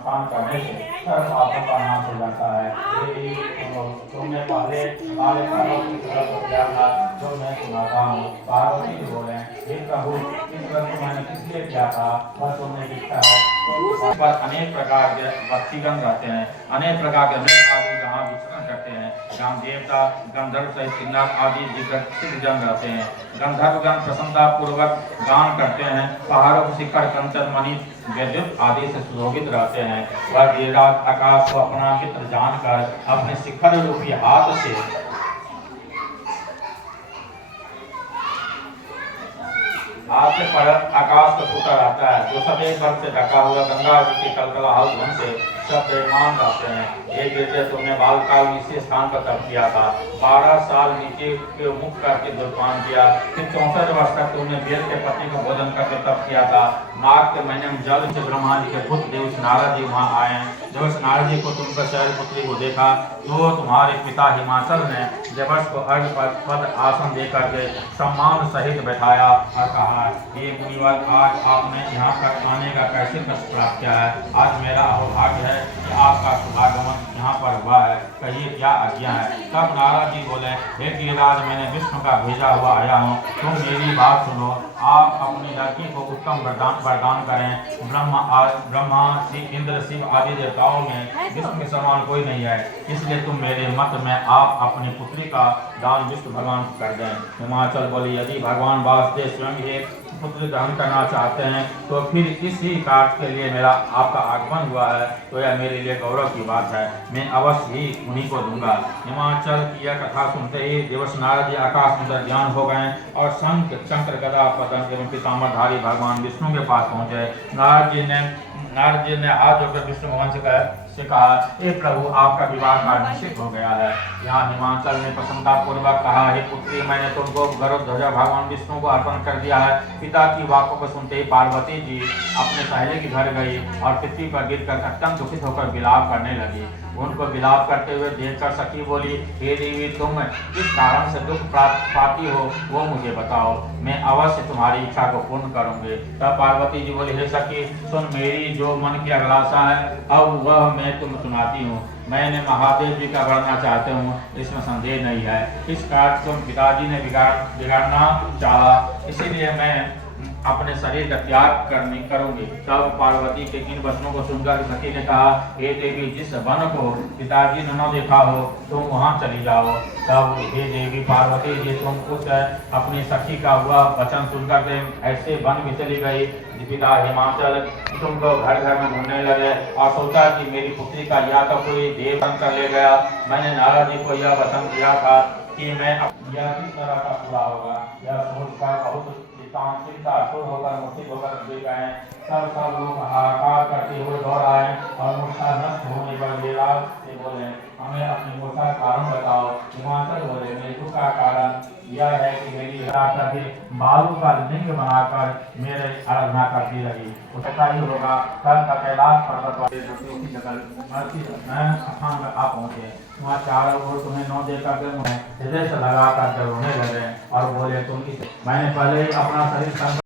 नमस्कार करने से सर्व पापों का नाश हो जाता है। देवी तुमने पहले हमारे पैरों की तरफ किया था जो मैं सुनाता हूँ। पार्वती जी बोले, हे प्रभु, इस व्रत को मैंने किस लिए किया था वह तुमने लिखा है। तो पर अनेक प्रकार के भक्तिगण रहते हैं, अनेक प्रकार के मृग आदि जहाँ विचरण करते हैं, जहाँ देवता गंधर्व सहित किन्नर आदि सिद्ध जन रहते हैं। गंधर्वगण प्रसन्नता पूर्वक गान करते हैं, पहाड़ों के शिखर कंचन मणि विद्युत आदि से सुशोभित रहते हैं। वह गिरिराज आकाश को अपना मित्र जानकर अपने शिखर रूपी हाथ से पर आकाश को छूता रहता है, जो सफेद बर्फ से ढका हुआ गंगा जी के कलकलाहट धुन से सब बेईमान रहते हैं। एक बेटे तुमने बालकाल में इसी स्थान पर तप किया था, 12 साल नीचे के मुख करके दुर्पान किया, फिर 64 वर्ष तक तुमने बेल के पत्ते का भोजन करके तप किया था। माघ के महीने में जल से ब्रह्मा जी के पुत्र देव नारद जी वहाँ आए। जब उस नारद जी को तुमको शैल पुत्री को देखा तो तुम्हारे पिता हिमाचल ने देवर्ष को अर्घ पद आसन दे करके सम्मान सहित बैठाया और कहा, ये मुनिवर, आज आपने यहाँ तक आने का कैसे कष्ट प्राप्त किया है। आज मेरा अहोभाग्य है कि आपका शुभागमन यहाँ पर हुआ है, कहिए क्या आज्ञा है। तब नारद जी बोले, हे गिरिराज, मैंने विष्णु का भेजा हुआ आया हूँ, तुम मेरी बात सुनो। आप अपनी लड़की को उत्तम वरदान करें। ब्रह्मा इंद्र शिव आदि देवताओं में विष्णु के समान कोई नहीं है, इसलिए तुम मेरे मत में आप अपनी पुत्री का दान विष्णु भगवान को कर दें। हिमाचल बोली, यदि भगवान वासुदेव स्वयं ही पुत्र ग्रहण करना चाहते हैं तो फिर इसी कार्य के लिए मेरा आपका आगमन हुआ है, तो यह मेरे लिए गौरव की बात है, मैं अवश्य ही उन्हीं को दूंगा। हिमाचल की यह कथा सुनते ही देवर्षि नारद जी आकाश में ज्ञान हो गए और शंख चक्र गदा पतंग एवं पीताम्बरधारी भगवान विष्णु के पास पहुंचे। नारद जी ने हाथ जोड़कर विष्णु भगवान से कहा, हे प्रभु, आपका विवाह का निश्चित हो गया है। यहाँ हिमाचल ने प्रसन्नता पूर्वक कहा, हे पुत्री, मैंने तुमको गरुड़ ध्वजा भगवान विष्णु को अर्पण कर दिया है। पिता की वाकों को सुनते ही पार्वती जी अपने सहेले के घर गई और पृथ्वी पर गिरकर अत्यंत दुखित होकर विलाप करने लगी। उनको विलाप करते हुए देखकर सखी बोली, हे देवी, तुम किस कारण से दुख पाती हो वो मुझे बताओ, मैं अवश्य तुम्हारी इच्छा को पूर्ण करूंगी। तब पार्वती जी बोली, हे सखी, सुन, मेरी जो मन की अभिलाषा है अब वह मैं तुम सुनाती हूँ। मैंने महादेव जी का बढ़ना चाहते हूँ, इसमें संदेह नहीं है। इस कार्य तुम पिताजी ने बिगाड़ना चाहा, इसीलिए मैं अपने शरीर का त्याग करूंगी। तब पार्वती के इन वचनों को सुनकर सखी ने कहा, हे देवी, जिस वन को पिताजी ने न देखा हो तुम वहां चली जाओ। तब हे देवी पार्वती जी, तुम उस अपनी सखी का हुआ वचन सुनकर ऐसे वन में चली गई। पिता हिमाचल तुमको घर घर में घूमने लगे और सोचा कि मेरी पुत्री का या तो कोई देव बन कर ले गया। मैंने नारद जी को यह वचन दिया था कि मैं यह किस तरह का पूरा होगा, यह सोचकर बहुत चिंता होकर मूर्छित होकर गिर गए। सब लोग हाहाकार करते हुए दौड़ आए और मूर्छा नष्ट होने पर गिरिराज से बोले, हमें अपनी मूर्छा का कारण बताओ। हिमाचल बोले, मेरे दुख का कारण यह है कि मेरी बालू का लिंग बनाकर मेरे आराधना करती रही। उसका ही होगा कल का कैलाश पर्वत आ पहुंचे। वहाँ चारों ओर तुम्हें नौ देखकर हृदय से लगा कर रोने लगे और बोले, तुम मैंने पहले ही अपना शरीर